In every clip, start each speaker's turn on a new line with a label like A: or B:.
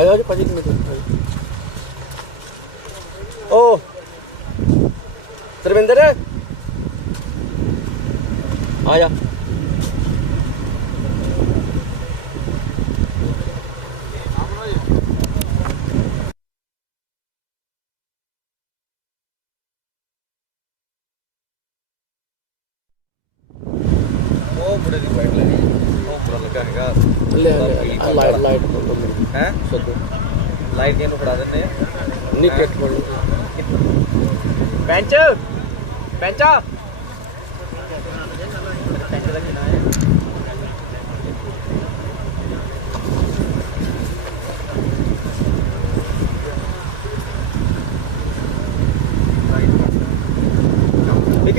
A: ਆਇਆ ਜੀ ਭਾਜੀ ਮਿੰਟ ਓ ਧਰਮਿੰਦਰ ਆਇਆ
B: ਉਹ ਬੁੜੇ ਦੀ ਬਾਈਕ ਲੈਣੀ ਉਹ ਬੁਰਾ ਲੱਗਾ ਹੈਗਾ
A: ਲੈ ਲੈ ਲਾਈਟ ਲਾਈਟ ਫੋਟੋ ਮੇਰੀ
B: ਹੈ
A: ਸੱਦੋ
B: ਲਾਈਟ ਦੀਆਂ ਨੂੰ ਫੜਾ ਦਿੰਦੇ ਆ
A: ਨਹੀਂ ਟਿਕਟ ਵਾਲੀ
B: ਬੈਂਚ ਬੈਂਚਾ ਬੈਂਚ ਦਾ ਕਿਹਨਾਂ ਹੈ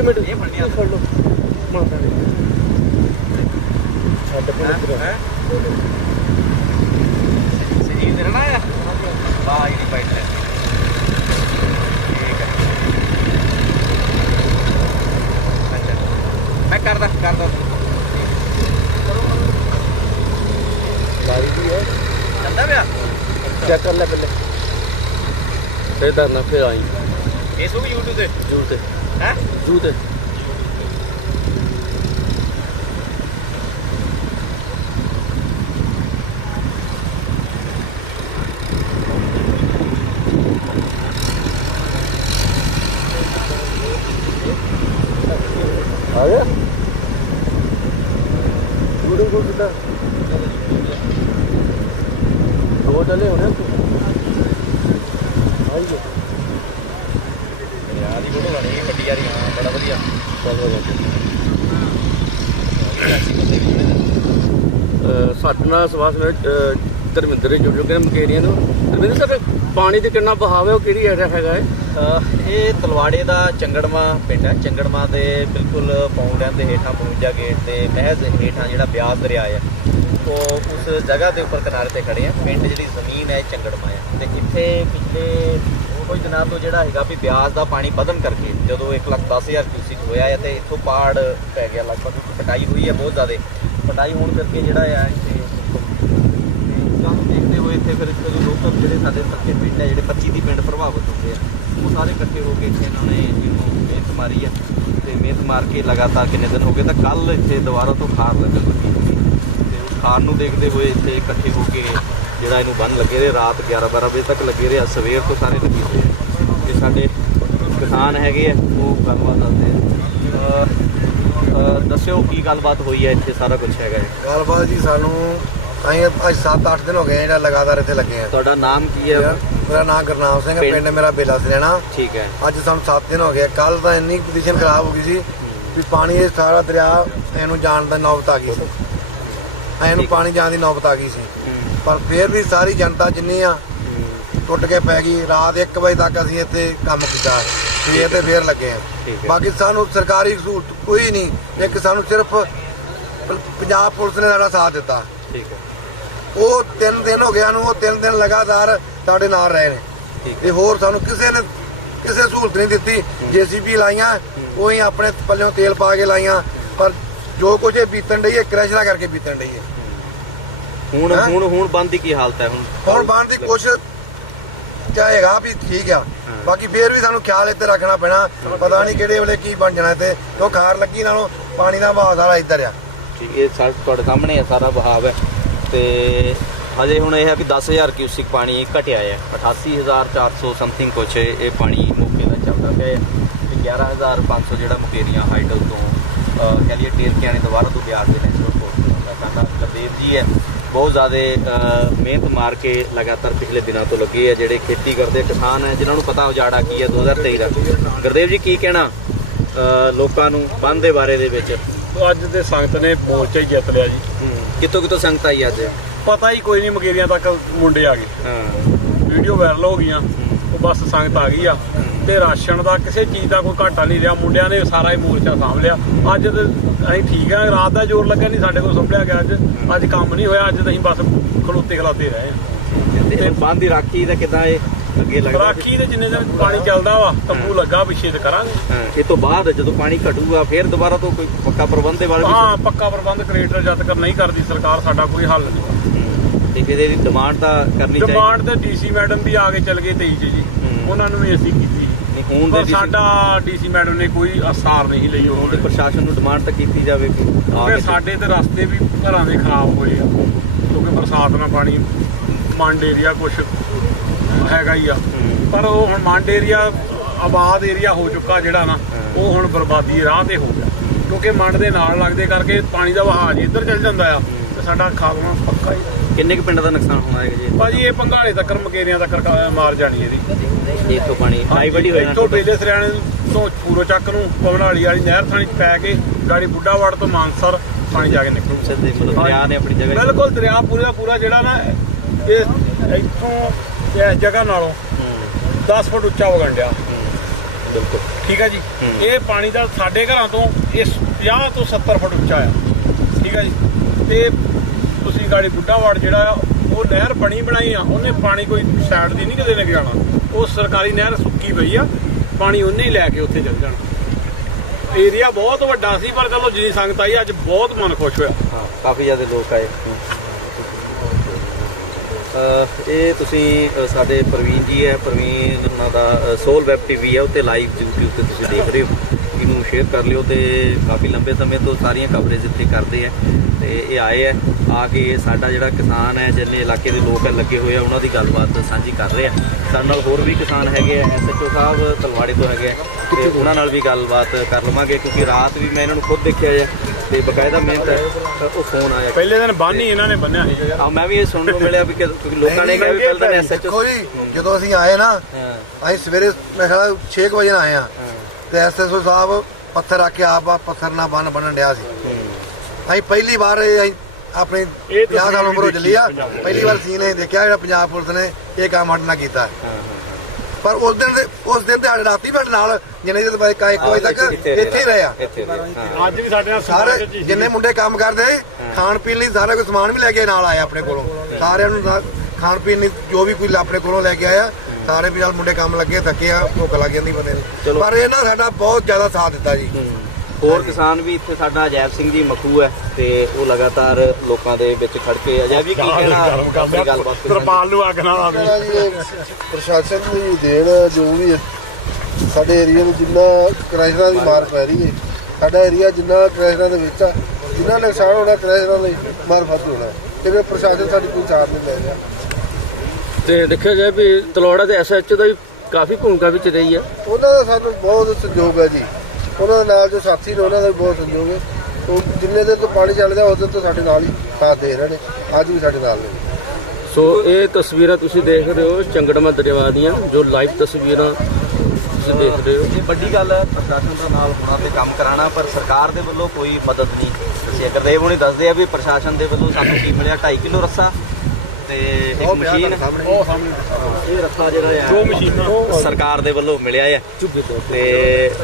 A: ਇੱਕ ਮਿੰਟ
B: ਇਹ ਬਣਿਆ।
A: ਫੜ ਲਓ। ਮਾਤਾ ਨੇ ਛੱਡ ਪਰੇ
B: ਹੈ? ਸਹੀ ਦੇ ਰਣਾ ਆ? ਵਾਹ ਇਹ ਬਾਈਕ ਲੈ ਮੈਂ ਕਰਦਾ ਕਰਦਾ।
A: ਗਾੜੀ ਦੀ ਹੈ।
B: ਚੱਲਦਾ ਪਿਆ?
A: ਚੈੱਕ ਕਰ ਲੈ ਪਹਿਲੇ। ਫਿਰ ਕਰਨਾ ਫਿਰ ਆਈ।
B: ਫੇਸਬੁੱਕ YouTube ਤੇ?
A: ਜੂ ਤੇ।
B: ਹੈ
A: ਜੂ ਤੇ ਆ ਗਿਆ ਗੁਰੂ ਗੁਰੂ ਕਿਦਾਂ ਦੋ ਚਲੇ ਹੋਣੇ ਆਈਏ
B: ਯਾਰ ਦੀ ਫੋਟੋ ਬਣੀ ਵੱਡੀ ਯਾਰੀ ਹਾਂ ਬੜਾ ਵਧੀਆ
A: ਚਲੋ ਜੀ
B: ਐਸੀ ਬੰਦੇ ਵੀ ਜੁੜੇ ਨੇ।
A: ਸਾਡੇ ਨਾਲ ਸਵਾਸ ਵਿੱਚ ਧਰਮਿੰਦਰ ਜੁੜ ਚੁੱਕੇ ਨੇ ਮਕੇਰੀਆਂ ਤੋਂ ਧਰਮਿੰਦਰ ਸਾਹਿਬ ਪਾਣੀ ਦੇ ਕਿੰਨਾ ਬਹਾਵ ਹੈ, ਉਹ ਕਿਹੜੀ ਏਰੀਆ ਹੈਗਾ ਹੈ
B: ਇਹ ਤਲਵਾੜੇ ਦਾ ਚੰਗੜਮਾ ਪਿੰਡ ਹੈ। ਚੰਗੜਮਾ ਦੇ ਬਿਲਕੁਲ ਪੌਂਡਿਆਂ ਦੇ ਹੇਠਾਂ 52 ਗੇਟ ਤੇ ਮਹਿਜ਼ ਹੇਠਾਂ ਜਿਹੜਾ ਬਿਆਸ ਦਰਿਆ ਹੈ, ਉਹ ਉਸ ਜਗ੍ਹਾ ਦੇ ਉੱਪਰ ਕਿਨਾਰੇ ਤੇ ਖੜੇ ਆ ਪਿੰਡ ਜਿਹੜੀ ਜ਼ਮੀਨ ਹੈ, ਇਹ ਚੰਗੜਮਾ ਹੈ। ਤੇ ਇੱਥੇ ਪਿਛਲੇ ਕੁਝ ਦਿਨਾਂ ਤੋਂ ਜਿਹੜਾ ਹੈਗਾ ਵੀ ਬਿਆਸ ਦਾ ਪਾਣੀ ਵਧਣ ਕਰਕੇ ਜਦੋਂ 1 ਲੱਖ 10 ਹਜ਼ਾਰ ਕਿਊਸਿਕ ਹੋਇਆ ਹੈ ਤੇ ਇੱਥੋਂ ਪਾੜ ਪੈ ਗਿਆ। ਲਗਭਗ ਕਟਾਈ ਹੋਈ ਹੈ, ਬਹੁਤ ਜ਼ਿਆਦਾ। ਕਟਾਈ ਹੋਣ ਕਰਕੇ ਜਿਹੜਾ ਹੈ ਇੱਥੇ ਲੋਕਾਂ ਨੂੰ ਦੇਖਦੇ ਹੋਏ ਇੱਥੇ ਫਿਰ ਇੱਥੇ ਦੇ ਲੋਕਲ ਜਿਹੜੇ ਸਾਡੇ ਸੱਕੇ ਪਿੰਡ ਹੈ ਜਿਹੜੇ 25 ਦੀ ਪਿੰਡ ਪ੍ਰਭਾਵਿਤ ਹੁੰਦੇ ਆ ਉਹ ਸਾਰੇ ਇਕੱਠੇ ਹੋ ਕੇ ਇੱਥੇ ਇਹਨਾਂ ਨੇ ਇਹਨੂੰ ਮਿਹਨਤ ਮਾਰੀ ਹੈ ਤੇ ਮਿਹਨਤ ਮਾਰ ਕੇ ਲਗਾਤਾਰ ਕਿੰਨੇ ਦਿਨ ਹੋ ਗਏ ਤਾਂ ਕੱਲ ਇੱਥੇ ਦੁਬਾਰਾ ਤੋਂ ਖਾਰ ਲੱਗਣ ਲੱਗੀ ਸੀ। ਤੇ ਉਸ ਖਾਰ ਨੂੰ ਦੇਖਦੇ ਹੋਏ ਇੱਥੇ ਇਕੱਠੇ ਹੋ ਕੇ ਜਿਹੜਾ ਇਹਨੂੰ ਬੰਨ ਲੱਗੇ ਰਹੇ ਰਾਤ 11 12 ਵਜੇ ਤੱਕ ਲੱਗੇ ਰਹੇ ਆ, ਸਵੇਰ ਤੋਂ ਸਾਰੇ ਲੱਗੇ ਹੋਏ ਆ। ਤੇ ਸਾਡੇ ਕਿਸਾਨ ਹੈਗੇ ਆ ਉਹ ਗੱਲਬਾਤ ਦੱਸਦੇ ਆ। ਦੱਸਿਓ ਕੀ ਗੱਲਬਾਤ ਹੋਈ ਹੈ ਇੱਥੇ ਸਾਰਾ ਕੁਝ ਹੈਗਾ ਹੈ।
C: ਗੱਲਬਾਤ ਜੀ ਸਾਨੂੰ ਅਸੀਂ ਅੱਜ 7-8 ਦਿਨ ਹੋ ਗਏ ਆ ਜਿਹੜਾ ਲਗਾਤਾਰ ਇੱਥੇ ਲੱਗੇ ਆ।
B: ਤੁਹਾਡਾ ਨਾਮ ਕੀ ਹੈ?
C: ਮੇਰਾ ਨਾਮ ਗੁਰਨਾਮ ਸਿੰਘ ਹੈ
B: ਪਿੰਡ-
C: ਮੇਰਾ ਬੇਲਾ ਸਲੇਣਾ।
B: ਠੀਕ ਹੈ।
C: ਅੱਜ ਸਾਨੂੰ 7 ਦਿਨ ਹੋ ਗਏ ਕੱਲ ਤਾਂ ਇੰਨੀ ਪੋਜੀਸ਼ਨ ਖਰਾਬ ਹੋ ਗਈ ਸੀ ਵੀ ਪਾਣੀ ਇਹ ਸਾਰਾ ਦਰਿਆ ਇਹਨੂੰ ਜਾਣ ਦਾ ਨੌਬਤ ਆ ਗਈ ਸੀ। ਇਹਨੂੰ ਪਾਣੀ ਜਾਣ ਦੀ ਨੌਬਤ ਆ ਗਈ ਸੀ। ਪਰ ਫਿਰ ਵੀ ਸਾਰੀ ਜਨਤਾ ਜਿੰਨੀ ਆ ਟੁੱਟ ਕੇ ਪੈ ਗਈ। ਰਾਤ 1 ਵਜੇ ਤੱਕ ਅਸੀਂ ਇੱਥੇ ਕੰਮ ਕੀਤਾ। ਸਵੇਰ ਤੇ ਫੇਰ ਲੱਗੇ ਆ। ਬਾਕੀ ਸਾਨੂੰ ਸਰਕਾਰੀ ਸਹੂਲਤ ਕੋਈ ਨਹੀਂ। ਇੱਕ ਸਾਨੂੰ ਸਿਰਫ ਪੰਜਾਬ ਪੁਲਿਸ ਨੇ ਸਾਡਾ ਸਾਥ ਦਿੱਤਾ।
B: ਠੀਕ ਹੈ।
C: ਉਹ ਤਿੰਨ ਦਿਨ ਹੋ ਗਿਆ ਨੂੰ ਉਹ ਤਿੰਨ ਦਿਨ ਲਗਾਤਾਰ ਸਾਡੇ ਨਾਲ ਰਹੇ ਨੇ। ਤੇ ਹੋਰ ਸਾਨੂੰ ਕਿਸੇ ਨੇ ਕਿਸੇ ਸਹੂਲਤ ਨਹੀਂ ਦਿੱਤੀ। ਜੀਸੀਬੀ ਲਾਈਆਂ ਕੋਈ ਆਪਣੇ ਪੱਲਿਓਂ ਤੇਲ ਪਾ ਕੇ ਲਾਈਆਂ। ਪਰ ਜੋ ਕੁਝ ਇਹ ਬੀਤਣ ਡਈ ਹੈ ਕ੍ਰੈਸ਼ਰਾ ਕਰਕੇ ਬੀਤਣ ਡਈ ਹੈ।
B: ਹੁਣ? ਹੁਣ ਹੁਣ ਬੰਦ ਦੀ ਕੀ ਹਾਲਤ ਹੈ? ਹੁਣ
C: ਹੁਣ ਬਣ ਦੀ ਕੋਸ਼ਿਸ਼ ਚਾਹੇਗਾ ਵੀ ਠੀਕ ਆ। ਬਾਕੀ ਫੇਰ ਵੀ ਸਾਨੂੰ ਖਿਆਲ ਇੱਥੇ ਰੱਖਣਾ ਪੈਣਾ। ਪਤਾ ਨਹੀਂ ਕਿਹੜੇ ਵੇਲੇ ਕੀ ਬਣ ਜਾਣਾ ਇੱਥੇ। ਕਿਉਂ ਖਾਰ ਲੱਗੀ ਨਾਲੋਂ ਪਾਣੀ ਦਾ ਵਹਾਅ ਸਾਰਾ ਇੱਧਰ ਆ।
B: ਠੀਕ ਇਹ ਸਾ- ਤੁਹਾਡੇ ਸਾਹਮਣੇ ਹੈ ਸਾਰਾ ਬਹਾਵ ਹੈ। ਤੇ ਹਜੇ ਹੁਣ ਇਹ ਹੈ ਕਿ 10000 ਕਿਊਸਿਕ ਪਾਣੀ ਘਟਿਆ ਹੈ। 88400 ਸਮਥਿੰਗ ਕੁਛ ਇਹ ਪਾਣੀ ਮੌਕੇ ਦਾ ਚੱਲਦਾ ਪਿਆ ਹੈ ਤੇ 11500 ਜਿਹੜਾ ਮੁਕੇਰੀਆਂ ਹਾਈਡਲ ਤੋਂ ਕਹਿ ਲਈਏ ਟੇਲਕਿਆਂ ਨੇ ਦੁਬਾਰਾ ਤੋਂ ਬਿਆਰ ਦੇ ਨੈਚੁਰਲ ਕੋਰਸ ਦਾ ਸਾਡਾ ਗੁਰਦੇਵ ਜੀ ਹੈ ਬਹੁਤ ਜ਼ਿਆਦਾ ਮਿਹਨਤ ਮਾਰ ਕੇ ਲਗਾਤਾਰ ਪਿਛਲੇ ਦਿਨਾਂ ਤੋਂ ਲੱਗੇ ਆ ਜਿਹੜੇ ਖੇਤੀ ਕਰਦੇ ਕਿਸਾਨ ਹੈ ਜਿਨ੍ਹਾਂ ਨੂੰ ਪਤਾ ਉਜਾੜਾ ਕੀ ਹੈ 2023 ਦਾ। ਗੁਰਦੇਵ ਜੀ ਕੀ ਕਹਿਣਾ ਲੋਕਾਂ ਨੂੰ ਬੰਦ ਦੇ ਬਾਰੇ ਦੇ ਵਿੱਚ?
D: ਅੱਜ ਦੇ ਸੰਗਤ ਨੇ ਮੋਰਚਾ ਹੀ ਜਿੱਤ ਲਿਆ ਜੀ।
B: ਕਿੱਥੋਂ ਕਿੱਥੋਂ ਸੰਗਤ ਆਈ ਅੱਜ?
D: ਪਤਾ ਹੀ ਕੋਈ ਨਹੀਂ ਮਕੇਰੀਆਂ ਤੱਕ ਮੁੰਡੇ ਆ ਗਏ।
B: ਹਾਂ।
D: ਵੀਡੀਓ ਵਾਇਰਲ ਹੋ ਗਈਆਂ ਉਹ ਬਸ ਸੰਗਤ ਆ ਗਈ ਆ। ਤੇ ਰਾਸ਼ਨ ਦਾ ਕਿਸੇ ਚੀਜ਼ ਦਾ ਕੋਈ ਘਾਟਾ ਨਹੀਂ ਰਿਹਾ ਮੁੰਡਿਆਂ ਨੇ ਸਾਰਾ ਹੀ ਮੋਰਚਾ ਸਾਂਭ ਲਿਆ। ਅੱਜ ਤੇ ਅਸੀਂ ਠੀਕ ਆ ਰਾਤ ਦਾ ਜ਼ੋਰ ਲੱਗਾ ਨਹੀਂ ਸਾਡੇ ਕੋਲ ਸੰਭਲਿਆ ਗਿਆ ਅੱਜ। ਅੱਜ ਕੰਮ ਨਹੀਂ ਹੋਇਆ ਅੱਜ ਤਾਂ ਅਸੀਂ ਬਸ ਖਲੋਤੇ ਖਲਾਤੇ ਰਹੇ ਆ।
B: ਤੇ ਬੰਦ ਦੀ ਰਾਖੀ ਦਾ ਕਿਦਾਂ ਇਹ? ਅੱਗੇ ਲੱਗਦਾ
D: ਰਾਖੀ ਦੇ ਜਿੰਨੇ ਦਿਨ ਪਾਣੀ ਚੱਲਦਾ ਵਾ ਤੰਬੂ ਲੱਗਾ ਪਿੱਛੇ ਤੇ ਕਰਾਂਗੇ।
B: ਹਾਂ। ਇਹ ਤੋਂ ਬਾਅਦ ਜਦੋਂ ਪਾਣੀ ਘਟੂਗਾ ਫਿਰ ਦੁਬਾਰਾ ਤੋਂ ਕੋਈ ਪੱਕਾ ਪ੍ਰਬੰਧ ਦੇ ਵੱਲ ਵੀ
D: ਹਾਂ ਪੱਕਾ ਪ੍ਰਬੰਧ ਕ੍ਰੀਏਟਰ ਜਦ ਤੱਕ ਨਹੀਂ ਕਰਦੀ ਸਰਕਾਰ ਸਾਡਾ ਕੋਈ ਹੱਲ ਨਹੀਂ।
B: ਹੂੰ। ਤੇ ਇਹਦੇ ਦੀ ਡਿਮਾਂਡ ਤਾਂ ਕਰਨੀ ਚਾਹੀਦੀ।
D: ਡਿਮਾਂਡ ਤੇ ਡੀਸੀ ਮੈਡਮ ਵੀ ਆ ਕੇ ਚਲ ਗਏ 23 ਚ ਜੀ।
B: ਹੂੰ।
D: ਉਹਨਾਂ ਨੂੰ ਵੀ ਅਸੀਂ ਕੀਤੀ।
B: ਨਹੀਂ ਹੁਣ ਦੇ
D: ਪਰ
B: DC
D: ਸਾਡਾ ਡੀਸੀ ਮੈਡਮ ਨੇ ਕੋਈ ਅਸਾਰ ਨਹੀਂ ਲਈ
B: ਹੁਣ
D: ਉਹ
B: ਦੇ ਪ੍ਰਸ਼ਾਸਨ ਨੂੰ ਡਿਮਾਂਡ ਤਾਂ ਕੀਤੀ ਜਾਵੇ। ਕਿ ਆ
D: ਕਿਉਂਕਿ
B: ਕੇ
D: ਸਾਡੇ ਤੇ ਰਸਤੇ ਵੀ ਘਰਾਂ ਦੇ ਖਰਾਬ ਹੋਏ ਆ। ਕਿਉਂਕਿ ਬਰਸਾਤ ਨਾਲ ਪਾਣੀ ਮੰਡ ਏਰੀਆ ਕੁਝ ਹੈਗਾ ਹੀ ਆ।
B: ਹੂੰ।
D: ਪਰ ਉਹ ਹੁਣ ਮੰਡ ਏਰੀਆ ਆਬਾਦ ਏਰੀਆ ਹੋ ਚੁੱਕਾ ਜਿਹੜਾ ਨਾ ਉਹ ਹੁਣ ਬਰਬਾਦੀ ਰਾਹ ਤੇ ਹੋ ਗਿਆ। ਕਿਉਂਕਿ ਮੰਡ ਦੇ ਨਾਲ ਲੱਗਦੇ ਕਰਕੇ ਪਾਣੀ ਦਾ ਵਹਾਅ ਜੀ ਇੱਧਰ ਚੱਲ ਜਾਂਦਾ ਆ ਤੇ ਸਾਡਾ ਖਾਤਮਾ ਪੱਕਾ ਹੀ
B: ਕਿੰਨੇ ਕੁ ਪਿੰਡ ਦਾ ਨੁਕਸਾਨ ਹੋਣਾ ਹੈ ਜੀ?
D: ਭਾਜੀ ਇਹ ਪੰਗਾਲੇ ਤੱਕ ਮਕੇਰੀਆਂ ਤੱਕ ਮਾਰ ਜਾਣੀ ਇਹਦੀ।
B: ਇੱਥੋਂ ਪਾਣੀ ਹਾਈ ਵੱਡੀ ਹੋਇਆ
D: ਇੱਥੋਂ ਬੇਲੇ ਸਰਿਆਣੇ ਤੋਂ ਪੂਰੋ ਚੱਕ ਨੂੰ ਪਵਨਾਲੀ ਵਾਲੀ ਨਹਿਰ ਥਾਣੀ ਚ ਪੈ ਕੇ ਗਾੜੀ ਬੁੱਢਾਵੜ ਤੋਂ ਮਾਨਸਰ ਪਾਣੀ ਜਾ ਕੇ ਨਿਕਲੂ।
B: ਸਿੱਧੇ ਮਤਲਬ ਦਰਿਆ ਨੇ ਆਪਣੀ ਜਗ੍ਹਾ
D: ਬਿਲਕੁਲ ਦਰਿਆ ਪੂਰਾ ਪੂਰਾ ਜਿਹੜਾ ਨਾ ਇਹ ਇੱਥੋਂ ਇਸ ਜਗ੍ਹਾ ਨਾਲੋਂ
B: ਹੂੰ,
D: 10 ਫੁੱਟ ਉੱਚਾ ਵਗਣ ਡਿਆ।
B: ਬਿਲਕੁਲ।
D: ਠੀਕ ਹੈ ਜੀ। ਇਹ ਪਾਣੀ ਦਾ ਸਾਡੇ ਘਰਾਂ ਤੋਂ ਇਸ 50 ਤੋਂ 70 ਫੁੱਟ ਉੱਚਾ ਆ। ਠੀਕ ਹੈ ਜੀ? ਤੇ ਤੁਸੀਂ ਗਾੜੀ ਬੁੱਢਾਵੜ ਜਿਹੜਾ ਆ ਉਹ ਨਹਿਰ ਬਣੀ ਬਣਾਈ ਆ ਉਹਨੇ ਪਾਣੀ ਕੋਈ ਸਾਈਡ ਦੀ ਨਹੀਂ ਕਿਤੇ ਲੈ ਕੇ ਜਾਣਾ। ਉਹ ਸਰਕਾਰੀ ਨਹਿਰ ਸੁੱਕੀ ਪਈ ਆ ਪਾਣੀ ਉਹਨੇ ਹੀ ਲੈ ਕੇ ਉੱਥੇ ਚੱਲ ਜਾਣਾ। ਏਰੀਆ ਬਹੁਤ ਵੱਡਾ ਸੀ ਪਰ ਚਲੋ ਜਿੰਨੀ ਸੰਗਤ ਆਈ ਅੱਜ ਬਹੁਤ ਮਨ ਖੁਸ਼ ਹੋਇਆ।
B: ਹਾਂ ਕਾਫੀ ਜ਼ਿਆਦਾ ਲੋਕ ਆਏ। ਇਹ ਤੁਸੀਂ ਸਾਡੇ ਪ੍ਰਵੀਨ ਜੀ ਹੈ ਪ੍ਰਵੀਨ ਉਹਨਾਂ ਦਾ ਸੋਲ ਵੈਬ ਟੀਵੀ ਹੈ ਉੱਤੇ ਲਾਈਵ YouTube ਤੇ ਤੁਸੀਂ ਦੇਖ ਰਹੇ ਹੋ। ਇਹਨੂੰ ਸ਼ੇਅਰ ਕਰ ਲਿਓ ਤੇ ਕਾਫੀ ਲੰਬੇ ਸਮੇਂ ਤੋਂ ਸਾਰੀਆਂ ਕਵਰੇਜ ਇੱਥੇ ਕਰਦੇ ਆ। ਤੇ ਇਹ ਆਏ ਆ ਆ ਕੇ ਸਾਡਾ ਜਿਹੜਾ ਕਿਸਾਨ ਹੈ ਜਿੰਨੇ ਇਲਾਕੇ ਦੇ ਲੋਕ ਹੈ ਲੱਗੇ ਹੋਏ ਆ ਉਹਨਾਂ ਦੀ ਗੱਲਬਾਤ ਸਾਂਝੀ ਕਰ ਰਹੇ ਆ। ਸਾਡੇ ਨਾਲ ਹੋਰ ਵੀ ਕਿਸਾਨ ਹੈਗੇ ਆ ਐਸਐਚਓ ਸਾਹਿਬ ਤਲਵਾੜੇ ਤੋਂ ਹੈਗੇ ਆ ਤੇ ਉਹਨਾਂ ਨਾਲ ਵੀ ਗੱਲਬਾਤ ਕਰ ਲਵਾਂਗੇ ਕਿਉਂਕਿ ਰਾਤ ਵੀ ਮੈਂ ਇਹਨਾਂ ਨੂੰ ਖੁਦ ਦੇਖਿਆ ਹੈ ਤੇ ਬਕਾਇਦਾ ਮਿਹਨਤ ਹੈ ਉਹ ਫੋਨ ਆਇਆ।
D: ਪਹਿਲੇ ਦਿਨ ਬੰਨ ਹੀ ਇਹਨਾਂ ਨੇ ਬੰਨਿਆ ਸੀ।
B: ਆ ਮੈਂ ਵੀ ਇਹ ਸੁਣਨ ਨੂੰ ਮਿਲਿਆ ਵੀ ਕਿ ਕਿਉਂਕਿ ਲੋਕਾਂ ਨੇ ਕਿਹਾ ਵੀ ਪਹਿਲਾਂ ਤਾਂ ਐਸਐਚਓ
C: ਜਦੋਂ ਅਸੀਂ ਆਏ ਨਾ
B: ਹਾਂ।
C: ਅਸੀਂ ਸਵੇਰੇ ਮੈਂ ਖਿਆਲ 6 ਵਜੇ ਆਏ ਆ ਤੇ ਐਸਐਸਓ ਸਾਹਿਬ ਪੱਥਰ ਰੱਖ ਕੇ ਆਪ ਆ ਪੱਥਰ ਨਾਲ ਬੰਨ ਬੰਨਣ ਡਿਆ ਸੀ। ਅਸੀਂ ਪਹਿਲੀ ਵਾਰ ਆਪਣੇ
D: ਇਹ
C: 50 ਸਾਲ ਉਮਰੋਂ
D: ਦੇਖੀ
C: ਚੱਲੀ ਆ। ਪਹਿਲੀ ਵਾਰ ਸੀਨ ਇਹ ਦੇਖਿਆ ਜਿਹੜਾ ਪੰਜਾਬ ਪੁਲਿਸ ਨੇ ਇਹ ਕੰਮ ਸਾਡੇ ਨਾਲ ਕੀਤਾ। ਹੈ। ਪਰ ਉਸ ਦਿਨ ਦੇ ਉਸ ਦਿਨ ਦਿਹਾੜੇ ਰਾਤੀ ਸਾਡੇ ਨਾਲ ਜਿੰਨੇ ਦਿਨ ਬਾਅਦ ਕਾਇਕ ਵਜੇ ਤੱਕ ਇੱਥੇ ਰਹੇ ਆ।
D: ਅੱਜ ਵੀ ਸਾਡੇ ਨਾਲ
C: ਸਾਰੇ ਜਿੰਨੇ ਮੁੰਡੇ ਕੰਮ ਕਰਦੇ ਖਾਣ ਪੀਣ ਲਈ ਸਾਰਾ ਕੋਈ ਸਮਾਨ ਵੀ ਲੈ ਕੇ ਨਾਲ ਆਇਆ ਆਪਣੇ ਕੋਲੋਂ। ਸਾਰਿਆਂ ਨੂੰ ਖਾਣ ਪੀਣ ਲਈ ਜੋ ਵੀ ਕੋਈ ਆਪਣੇ ਕੋਲੋਂ ਲੈ ਕੇ ਆਇਆ ਸਾਰੇ ਵੀ ਨਾਲ ਮੁੰਡੇ ਕੰਮ ਲੱਗੇ ਥੱਕੇ ਆ ਭੁੱਖ ਲੱਗ ਜਾਂਦੀ ਬੰਦੇ। ਨੂੰ। ਪਰ ਇਹ ਨਾ ਸਾਡਾ ਬਹੁਤ ਜ਼ਿਆਦਾ ਸਾਥ ਦਿੱਤਾ ਜੀ।
B: ਹੋਰ ਕਿਸਾਨ ਵੀ ਇੱਥੇ ਸਾਡਾ ਅਜੈਬ ਸਿੰਘ ਜੀ ਮਖੂ ਹੈ ਤੇ ਉਹ ਲਗਾਤਾਰ ਲੋਕਾਂ ਦੇ ਵਿੱਚ ਖੜ ਕੇ ਅਜੈਬ ਜੀ ਕੀ ਕਹਿਣਾ?
D: ਤਰਪਾਲ ਨੂੰ ਅੱਗ ਨਾਲ ਆਵੇ
E: ਪ੍ਰਸ਼ਾਸਨ ਦੀ ਦੇਣ ਜੋ ਵੀ ਹੈ ਸਾਡੇ ਏਰੀਆ ਨੂੰ ਜਿੰਨਾ ਕ੍ਰੈਸ਼ਰਾਂ ਦੀ ਮਾਰ ਪੈ ਰਹੀ ਹੈ ਸਾਡਾ ਏਰੀਆ ਜਿੰਨਾ ਕ੍ਰੈਸ਼ਰਾਂ ਦੇ ਵਿੱਚ ਆ ਜਿੰਨਾ ਨੁਕਸਾਨ ਹੋਣਾ ਕ੍ਰੈਸ਼ਰਾਂ ਲਈ ਮਾਰ ਵੱਧ ਹੋਣਾ। ਕਿਉਂਕਿ ਪ੍ਰਸ਼ਾਸਨ ਸਾਡੀ ਕੋਈ ਸਾਥ ਨਹੀਂ ਲੈ ਰਿਹਾ।
A: ਤੇ ਦੇਖਿਆ ਜਾਏ ਵੀ ਤਲਵਾੜਾ ਦੇ ਐਸਐਚ ਦਾ ਵੀ ਕਾਫੀ ਭੂਮਿਕਾ ਵਿੱਚ ਰਹੀ ਹੈ।
E: ਉਹਨਾਂ ਦਾ ਸਾਨੂੰ ਬਹੁਤ ਸਹਿਯੋਗ ਹੈ ਜੀ। ਉਹਨਾਂ ਦੇ ਨਾਲ ਜੋ ਸਾਥੀ ਨੇ ਉਹਨਾਂ ਦਾ ਵੀ ਬਹੁਤ ਸਹਿਯੋਗ ਹੈ। ਉਹ ਜਿੰਨੇ ਦਿਨ ਤੋਂ ਪਾਣੀ ਚੱਲਦਾ ਉਸ ਦਿਨ ਤੋਂ ਸਾਡੇ ਨਾਲ ਹੀ ਸਾਥ ਦੇ ਰਹੇ ਨੇ। ਅੱਜ ਵੀ ਸਾਡੇ ਨਾਲ ਨੇ।
A: ਸੋ ਇਹ ਤਸਵੀਰਾਂ ਤੁਸੀਂ ਦੇਖ ਰਹੇ ਹੋ ਚੰਗੜਮਾ ਦਰਿਆ ਦੀਆਂ ਜੋ ਲਾਈਵ ਤਸਵੀਰਾਂ ਤੁਸੀਂ ਦੇਖ ਰਹੇ ਹੋ।
B: ਇਹ ਵੱਡੀ ਗੱਲ ਹੈ ਪ੍ਰਸ਼ਾਸਨ ਦਾ ਨਾਲ ਹੋਣਾ ਤੇ ਕੰਮ ਕਰਾਉਣਾ ਪਰ ਸਰਕਾਰ ਦੇ ਵੱਲੋਂ ਕੋਈ ਮਦਦ ਨਹੀਂ। ਅਸੀਂ ਗੁਰਦੇਵ ਹੁਣੀ ਦੱਸਦੇ ਆ ਵੀ ਪ੍ਰਸ਼ਾਸਨ ਦੇ ਵੱਲੋਂ ਸਾਨੂੰ ਕੀ ਮਿਲਿਆ 2.5 ਕਿਲੋ ਰੱਸਾ ਤੇ ਇੱਕ ਮਸ਼ੀਨ
D: ਉਹ ਸਾਹਮਣੇ।
B: ਇਹ ਰੱਸਾ ਜਿਹੜਾ
D: ਦੋ
B: ਹੈ
D: ਮਸ਼ੀਨਾਂ
B: ਸਰਕਾਰ ਦੇ ਵੱਲੋਂ ਮਿਲਿਆ ਹੈ
A: ਤੋਂ।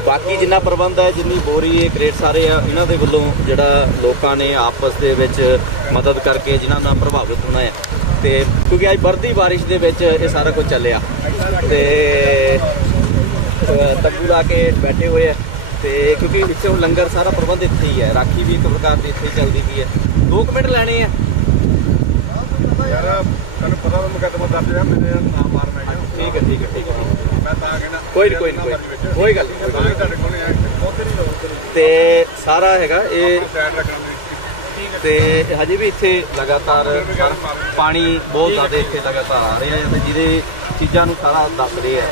B: ਬਾਕੀ ਜਿੰਨਾ ਪ੍ਰਬੰਧ ਹੈ ਜਿੰਨੀ ਬੋਰੀ ਇਹ ਕ੍ਰੇਟ ਸਾਰੇ ਆ ਇਹਨਾਂ ਦੇ ਵੱਲੋਂ ਜਿਹੜਾ ਲੋਕਾਂ ਨੇ ਆਪਸ ਦੇ ਵਿੱਚ ਮਦਦ ਕਰਕੇ ਜਿਨ੍ਹਾਂ ਨਾਲ ਪ੍ਰਭਾਵਿਤ ਹੋਣਾ ਹੈ ਤੇ ਕਿਉਂਕਿ ਅੱਜ ਵਰਦੀ ਬਾਰਿਸ਼ ਦੇ ਵਿੱਚ ਇਹ ਸਾਰਾ ਕੁਝ ਚੱਲਿਆ। ਤੇ ਤੰਬੂ ਲਾ ਕੇ ਬੈਠੇ ਹੋਏ ਆ। ਤੇ ਕਿਉਂਕਿ ਇੱਥੇ ਹੁਣ ਲੰਗਰ ਸਾਰਾ ਪ੍ਰਬੰਧ ਇੱਥੇ ਹੀ ਹੈ ਰਾਖੀ ਵੀ ਇੱਕ ਪ੍ਰਕਾਰ ਦੀ ਇੱਥੇ ਚੱਲਦੀ ਪਈ ਹੈ 2 ਮਿੰਟ ਲੈਣੇ ਆ।
D: ਯਾਰ ਤੈਨੂੰ ਪਤਾ ਤਾਂ ਮੁਕੱਦਮਾ ਦਰਜ ਹੈ ਮੇਰੇ ਨਾਮ ਮਾਰ ਮੈਂ
B: ਠੀਕ ਹੈ ਠੀਕ ਹੈ ਠੀਕ ਹੈ
D: ਮੈਂ ਤਾਂ ਕਹਿੰਦਾ
B: ਕੋਈ ਨਹੀਂ ਕੋਈ ਨਹੀਂ ਕੋਈ ਨਹੀਂ, ਕੋਈ ਗੱਲ ਨਹੀਂ
D: ਤਾਂ ਹੀ ਤੁਹਾਡੇ ਕੋਲ ਆਇਆ। ਉੱਧਰ ਹੀ ਉੱਧਰ ਹੀ
B: ਤੇ ਸਾਰਾ ਹੈਗਾ ਇਹ
D: ਹੈ
B: ਤੇ ਹਜੇ ਵੀ ਇੱਥੇ ਲਗਾਤਾਰ ਪਾਣੀ ਬਹੁਤ ਜ਼ਿਆਦਾ ਇੱਥੇ ਲਗਾਤਾਰ ਆ ਰਿਹਾ ਹੈ ਤੇ ਜਿਹਦੇ ਚੀਜ਼ਾਂ ਨੂੰ ਸਾਰਾ ਦੱਸ ਰਹੇ ਆ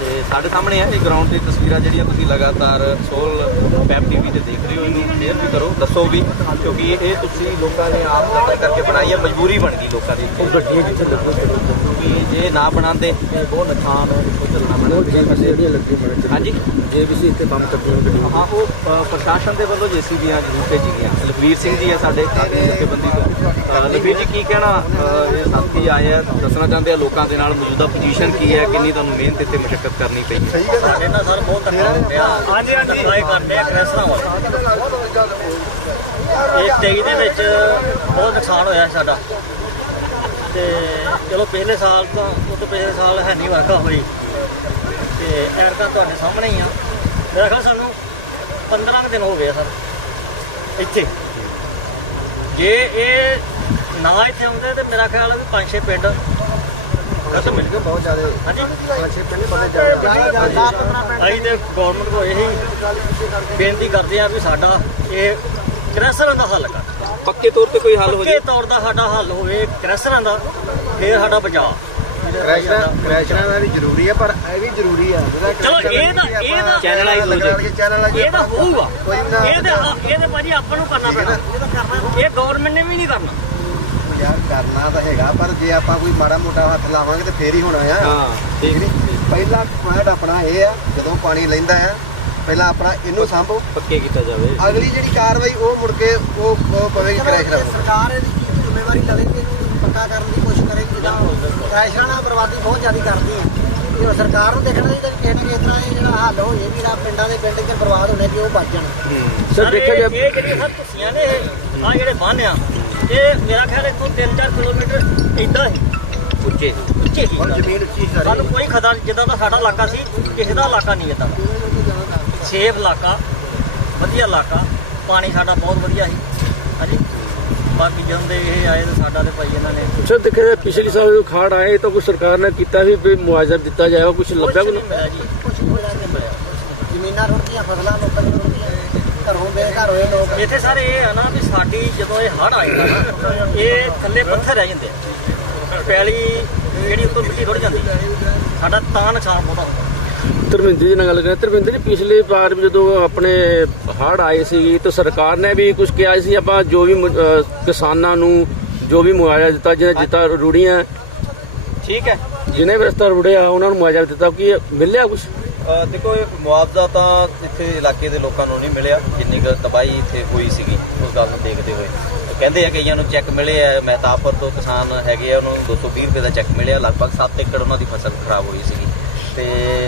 B: ਤੇ ਸਾਡੇ ਸਾਹਮਣੇ ਆ ਇਹ ਗਰਾਊਂਡ ਦੀ ਤਸਵੀਰਾਂ ਜਿਹੜੀਆਂ ਤੁਸੀਂ ਲਗਾਤਾਰ ਸੋਲ ਵੈਬ ਟੀਵੀ ਤੇ ਦੇਖ ਰਹੇ ਹੋ ਇਹਨੂੰ ਸ਼ੇਅਰ ਵੀ ਕਰੋ ਦੱਸੋ ਵੀ ਕਿਉਂਕਿ ਇਹ ਤੁਸੀਂ ਲੋਕਾਂ ਨੇ ਆਪ ਕਤਲ ਕਰਕੇ ਬਣਾਈ ਹੈ ਮਜਬੂਰੀ ਬਣ ਗਈ ਲੋਕਾਂ ਦੀ ਉਹ ਗੱਡੀਆਂ ਕਿੱਥੇ ਲੱਗੋ ਕਿਉਂਕਿ ਜੇ ਨਾ ਬਣਾਉਂਦੇ ਬਹੁਤ ਨੁਕਸਾਨ ਹੋ ਚੱਲਣਾ ਪੈਣਾ
A: ਜਿਹੜੀਆਂ ਲੱਗੀ ਬਣੇ
B: ਹਾਂਜੀ।
A: ਜੇ ਵੀ ਸੀ ਇੱਥੇ ਕੰਮ ਕਰਦੇ ਹੋ
B: ਹਾਂ ਉਹ ਪ੍ਰਸ਼ਾਸਨ ਦੇ ਵੱਲੋਂ ਜੇਸੀਬੀਆਂ ਜ਼ਰੂਰ ਭੇਜੀਆਂ ਲਖਵੀਰ ਸਿੰਘ ਜੀ ਆ ਸਾਡੇ ਕਾਫੀ ਜਥੇਬੰਦੀ ਤੋਂ। ਲਖਵੀਰ ਜੀ ਕੀ ਕਹਿਣਾ ਇਹ ਸਾਥੀ ਆਏ ਆ ਦੱਸਣਾ ਚਾਹੁੰਦੇ ਆ ਲੋਕਾਂ ਦੇ ਨਾਲ ਮੌਜੂਦਾ ਪੋਜੀਸ਼ਨ ਕੀ ਹੈ ਕਿੰਨੀ ਤੁਹਾਨੂੰ ਮਿਹਨਤ ਤੇ ਮਸ਼ੱਕਤ ਕਰਨੀ ਪਈ ਹੈ।
F: ਸਾਡੇ ਨਾਲ ਸਰ ਬਹੁਤ ਧੱਕਾ ਹੁੰਦਿਆ ਹਾਂਜੀ ਹਾਂਜੀ। ਟਰਾਈ ਕਰਦੇ ਆ ਕ੍ਰੈਸਰਾਂ ਵਾਲਾ। ਇਹ 23 ਦੇ ਵਿੱਚ ਬਹੁਤ ਨੁਕਸਾਨ ਹੋਇਆ ਸਾਡਾ। ਤੇ ਚਲੋ ਪਿਛਲੇ ਸਾਲ ਤਾਂ ਉਹ ਤੋਂ ਪਿਛਲੇ ਸਾਲ ਹੈ ਨਹੀਂ ਵਰਖਾ ਹੋਈ। ਤੇ ਐਰਕਾ ਤੁਹਾਡੇ ਸਾਹਮਣੇ ਹੀ ਆ। ਮੇਰਾ ਖਿਆਲ ਸਾਨੂੰ 15 ਕੁ ਦਿਨ ਹੋ ਗਏ ਸਰ ਇੱਥੇ। ਜੇ ਇਹ ਨਾ ਇੱਥੇ ਆਉਂਦੇ ਤੇ ਮੇਰਾ ਖਿਆਲ ਹੈ ਵੀ ਪੰਜ ਛੇ ਪਿੰਡ ਖਤਮ ਮਿਲ ਗਏ ਬਹੁਤ ਜ਼ਿਆਦਾ। ਹਾਂਜੀ। ਪੰਜ ਛੇ ਪਿੰਡ ਬੜੇ ਜ਼ਿਆਦਾ ਅਸੀਂ ਤੇ ਗਵਰਨਮੈਂਟ ਕੋਲ ਇਹੀ ਬੇਨਤੀ ਕਰਦੇ ਆ ਵੀ ਸਾਡਾ ਇਹ ਕ੍ਰੈਸ਼ਰਾਂ ਦਾ ਹੱਲ ਕਰ।
A: ਪੱਕੇ ਤੌਰ ਤੇ ਕੋਈ ਹੱਲ ਹੋ
F: ਪੱਕੇ ਤੌਰ ਦਾ ਸਾਡਾ ਹੱਲ ਹੋਵੇ ਕ੍ਰੈਸ਼ਰਾਂ ਦਾ ਫੇਰ ਸਾਡਾ ਬਚਾਅ।
G: ਕ੍ਰੈਸ਼ਰਾਂ ਕ੍ਰੈਸ਼ਰਾਂ ਦਾ ਵੀ ਜ਼ਰੂਰੀ ਹੈ ਪਰ ਇਹ ਵੀ ਜ਼ਰੂਰੀ ਆ।
F: ਚਲੋ ਇਹ ਤਾਂ ਇਹ ਤਾਂ
A: ਚੈਨਲਾਈਜ਼ ਹੋ ਜਾਏ।
F: ਇਹ ਤਾਂ ਹੋਊਗਾ। ਇਹ ਤਾਂ ਇਹ ਤਾਂ ਭਾਜੀ ਆਪਾਂ ਨੂੰ ਕਰਨਾ ਪੈਣਾ। ਇਹ ਗਵਰਨਮੈਂਟ ਨੇ ਵੀ ਨਹੀਂ ਕਰਨਾ।
G: ਯਾਰ ਕਰਨਾ ਤਾਂ ਹੈਗਾ ਪਰ ਜੇ ਆਪਾਂ ਕੋਈ ਮਾੜਾ ਮੋਟਾ ਹੱਥ ਲਾਵਾਂਗੇ ਤੇ ਫੇਰ ਹੀ ਹੋਣਾ ਆ।
A: ਹਾਂ
G: ਠੀਕ ਨਹੀਂ ਪਹਿਲਾ ਪੁਆਇੰਟ ਆਪਣਾ ਇਹ ਆ ਜਦੋਂ ਪਾਣੀ ਲੈਂਦਾ ਆ ਪਹਿਲਾਂ ਆਪਣਾ ਇਹਨੂੰ ਸੰਭੋ।
A: ਪੱਕੇ ਕੀਤਾ ਜਾਵੇ।
G: ਅਗਲੀ ਜਿਹੜੀ ਕਾਰਵਾਈ ਉਹ ਮੁੜ ਕੇ ਉਹ ਉਹ ਪਵੇਗੀ ਕ੍ਰੈਸ਼ਰਾਂ ਨੂੰ
H: ਸਰਕਾਰ ਇਹਦੀ ਜ਼ਿੰਮੇਵਾਰੀ ਲਵੇ ਤੇ ਇਹਨੂੰ ਪੱਕਾ ਕਰਨ ਦੀ ਕੋਸ਼ਿਸ਼ ਕਰੇਗੀ ਜਿੱਦਾਂ ਕ੍ਰੈਸ਼ਰਾਂ ਨਾਲ ਬਰਬਾਦੀ ਬਹੁਤ ਜ਼ਿਆਦਾ ਕਰਦੀ ਹੈ ਤੇ ਉਹ ਸਰਕਾਰ ਨੂੰ ਦੇਖਣਾ ਚਾਹੀਦਾ ਕਿ ਕਿਸੇ ਨਾ ਕਿਸੇ ਤਰ੍ਹਾਂ ਇਹ ਜਿਹੜਾ ਹੱਲ ਹੋ ਜੇ ਵੀ ਨਾ ਪਿੰਡਾਂ ਦੇ ਪਿੰਡ ਇੱਧਰ ਬਰਬਾਦ ਹੋਣੇ ਕਿ ਉਹ ਬਚ ਜਾਣ।
A: ਸਰ ਦੇਖਿਆ
F: ਇਹ-
A: ਗਿਆ
F: ਇਹ ਜਿਹੜੀਆਂ ਸਰ ਤੁਸੀਆਂ ਨੇ ਆ ਜਿਹੜੇ ਬੰਨ ਆ ਇਹ ਮੇਰਾ ਖਿਆਲ ਇੱਥੋਂ 3-4 ਕਿਲੋਮੀਟਰ ਇਦਾਂ ਹੀ।
A: ਉੱਚੇ
F: ਉੱਚੇ ਹੀ
G: ਹੁਣ ਜ਼ਮੀਨ ਉੱਚੀ ਸਾਰੀ।
F: ਸਾਨੂੰ ਕੋਈ ਖਤਰਾ ਨਹੀਂ ਜਿੱਦਾਂ ਦਾ ਸਾਡਾ ਇਲਾਕਾ ਸੀ ਕਿਸੇ ਦਾ ਇਲਾਕਾ ਨਹੀਂ ਇਦਾਂ ਸੇਫ ਇਲਾਕਾ ਵਧੀਆ ਇਲਾਕਾ ਪਾਣੀ ਸਾਡਾ ਬਹੁਤ ਵਧੀਆ ਸੀ। ਹਾਂਜੀ। ਬਾਕੀ ਜਦੋਂ ਦੇ ਇਹ ਆਏ ਤਾਂ ਸਾਡਾ ਤੇ ਭਾਈ ਇਹਨਾਂ ਨੇ
A: ਸਰ ਦੇਖਿਆ ਗਿਆ ਪਿਛਲੀ ਸਾਲ ਜੋ ਖਾੜ ਆਏ ਤਾਂ ਕੋਈ ਸਰਕਾਰ ਨੇ ਕੀਤਾ ਸੀ ਵੀ ਮੁਆਵਜ਼ਾ ਦਿੱਤਾ ਜਾਏਗਾ ਕੁਝ ਲੱਭਿਆ ਕੋਈ?
F: ਨਹੀਂ ਮਿਲਿਆ ਜੀ।
H: ਜ਼ਮੀਨਾਂ ਰੁੜਦੀਆਂ ਫਸਲਾਂ ਲੋਕਾਂ ਘਰੋਂ ਬੇਘਰ ਹੋਏ ਲੋਕ।
F: ਇੱਥੇ ਸਾਰੇ ਇਹ ਆ ਨਾ ਵੀ ਸਾਡੀ ਜਦੋਂ ਇਹ ਹੜ ਆਏਗਾ ਨਾ ਇਹ ਥੱਲੇ ਪੱਥਰ ਰਹਿ ਜਾਂਦੇ ਆ। ਪੈਲੀ ਜਿਹੜੀ ਉੱਤੋਂ ਮਿੱਟੀ ਰੁੜ ਜਾਂਦੀ। ਸਾਡਾ ਤਾਂ ਨੁਕਸਾਨ ਬਹੁਤਾ ਹੁੰਦਾ।
A: ਧਰਮਿੰਦਰ ਜੀ ਨਾਲ ਗੱਲ ਕਰਾਂ। ਧਰਮਿੰਦਰ ਜੀ ਪਿਛਲੇ ਵਾਰ ਵੀ ਜਦੋਂ ਆਪਣੇ ਹੜ੍ਹ ਆਏ ਸੀ ਤਾਂ ਸਰਕਾਰ ਨੇ ਵੀ ਕੁਝ ਕਿਹਾ ਸੀ ਆਪਾਂ ਜੋ ਵੀ ਮੁ- ਅਹ ਕਿਸਾਨਾਂ ਨੂੰ ਜੋ ਵੀ ਮੁਆਵਜ਼ਾ ਦਿੱਤਾ ਜਿਹਨੇ ਜਿੱਤਾ ਰੂੜੀਆਂ
B: ਠੀਕ ਹੈ।
A: ਜਿਹਨੇ ਵੀ ਰਸਤਾ ਰੁੜਿਆ ਉਹਨਾਂ ਨੂੰ ਮੁਆਵਜ਼ਾ ਦਿੱਤਾ ਕਿ ਮਿਲਿਆ ਕੁਝ
B: ਦੇਖੋ, ਇਹ ਮੁਆਵਜ਼ਾ ਤਾਂ ਇੱਥੇ ਇਲਾਕੇ ਦੇ ਲੋਕਾਂ ਨੂੰ ਨਹੀਂ ਮਿਲਿਆ। ਜਿੰਨੀ ਕੁ ਤਬਾਹੀ ਇੱਥੇ ਹੋਈ ਸੀਗੀ, ਉਸ ਗੱਲ ਨੂੰ ਦੇਖਦੇ ਹੋਏ। ਕਹਿੰਦੇ ਆ ਕਈਆਂ ਨੂੰ ਚੈੱਕ ਮਿਲੇ ਆ। ਮਹਿਤਾਬਪੁਰ ਤੋਂ ਕਿਸਾਨ ਹੈਗੇ ਆ, ਉਹਨਾਂ ਨੂੰ 220 ਰੁਪਏ ਦਾ ਚੈੱਕ ਮਿਲਿਆ। ਲਗਭਗ 7 ਏਕੜ ਉਹਨਾਂ ਦੀ ਫਸਲ ਖਰਾਬ ਹੋਈ ਸੀਗੀ। ਤੇ